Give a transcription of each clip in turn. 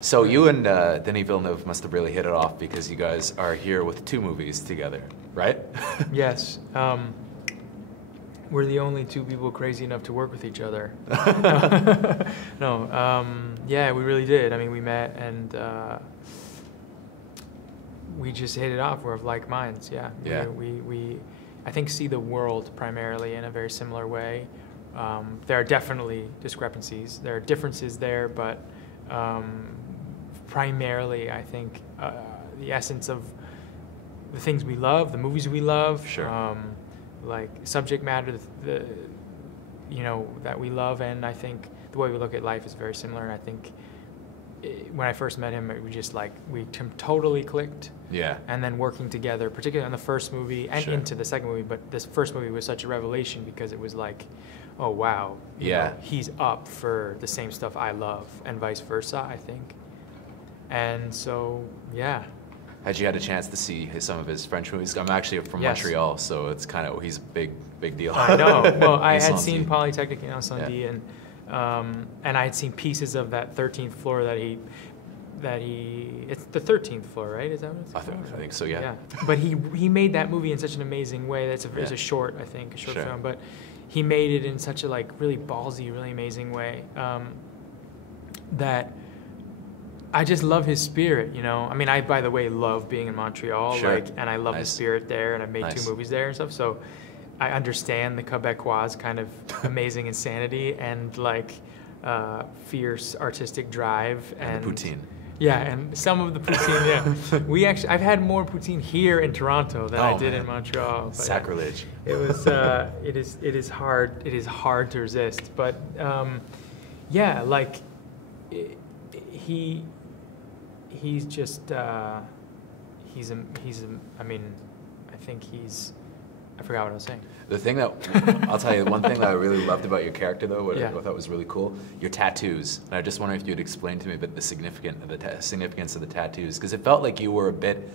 So you and Denis Villeneuve must have really hit it off because you guys are here with 2 movies together, right? Yes. We're the only 2 people crazy enough to work with each other. Yeah, we really did. I mean, we met and we just hit it off. We're of like minds, yeah. Yeah. We I think, see the world primarily in a very similar way. There are definitely discrepancies. There are differences there, but primarily, I think, the essence of the things we love, the movies we love, sure. Like subject matter, that we love, and I think the way we look at life is very similar. And I think when I first met him, we just we totally clicked. Yeah. And then working together, particularly on the first movie and Sure. into the second movie, but this first movie was such a revelation because it was like, oh wow, you Yeah. know, he's up for the same stuff I love, and vice versa, I think. And so, yeah. Had you had a chance to see some of his French movies? I'm actually from Yes. Montreal, so it's kind of, he's a big deal. I know. Well, I had Incendie. seen Polytechnic in Incendie, Yeah. and I had seen pieces of that 13th floor that he. It's the 13th floor, right? Is that what it's called? I think so, yeah. Yeah. But he made that movie in such an amazing way. It's Yeah. a short, I think, a short Sure. film. But he made it in such a really ballsy, really amazing way that I just love his spirit, you know? I mean, I, by the way, love being in Montreal, Sure. and I love the Nice. spirit there, and I've made Nice. 2 movies there and stuff, so I understand the Quebecois' kind of amazing insanity and, fierce artistic drive. And the poutine. Yeah, and some of the poutine, yeah. I've had more poutine here in Toronto than I did in Montreal. But Sacrilege. It was, it is hard to resist. But, yeah, he's just, I forgot what I was saying. The thing that, I'll tell you, one thing that I really loved about your character, though, what Yeah. I thought was really cool, your tattoos. And I just wonder if you'd explain to me a bit the significance of the tattoos, because it felt like you were a bit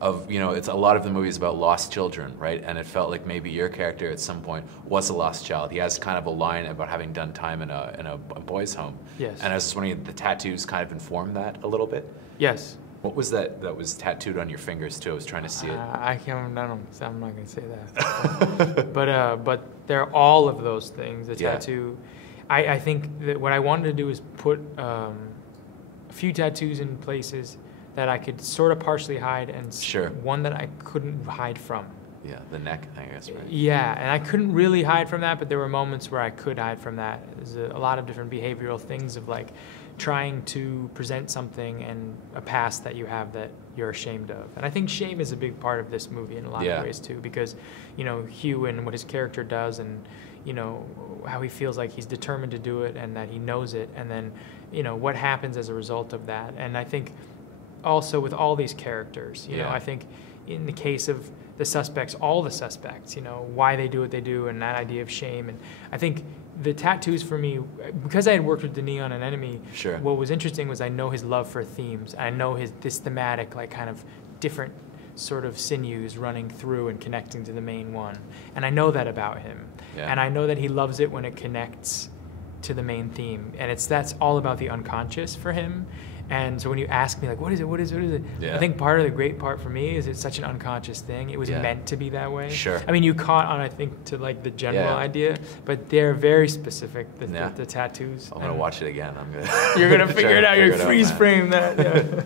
of, it's a lot of the movies about lost children, right? And it felt like maybe your character at some point was a lost child. He has kind of a line about having done time in a boys' home. Yes. And I was just wondering if the tattoos kind of informed that a little bit. Yes. What was that was tattooed on your fingers too? I was trying to see it. I'm not going to say that. But they're all of those things. The Yeah. tattoo. I think that what I wanted to do is put a few tattoos in places that I could sort of partially hide, and Sure. one that I couldn't hide from. Yeah, the neck, I guess, right? Yeah, and I couldn't really hide from that, but there were moments where I could hide from that. There's a lot of different behavioral things of trying to present something and a past that you have that you're ashamed of. And I think shame is a big part of this movie in a lot Yeah. of ways too, because, Hugh and what his character does, and, how he feels like he's determined to do it and that he knows it, and then, what happens as a result of that. And I think also with all these characters, Yeah. I think in the case of the suspects, all the suspects, why they do what they do, and that idea of shame. And I think the tattoos for me, because I had worked with Denis on An Enemy, Sure. what was interesting was I know his love for themes. I know this thematic, kind of different sort of sinews running through and connecting to the main one. And I know that about him. Yeah. And I know that he loves it when it connects to the main theme. And that's all about the unconscious for him. And so when you ask me, what is it? Yeah. I think part of the great part for me is it's such an unconscious thing. It was Yeah. meant to be that way. Sure. I mean, you caught on, I think, to the general Yeah. idea, but they're very specific, Yeah. the tattoos. I'm going to watch it again. You're going to figure it out. You're freeze man. frame that. Yeah.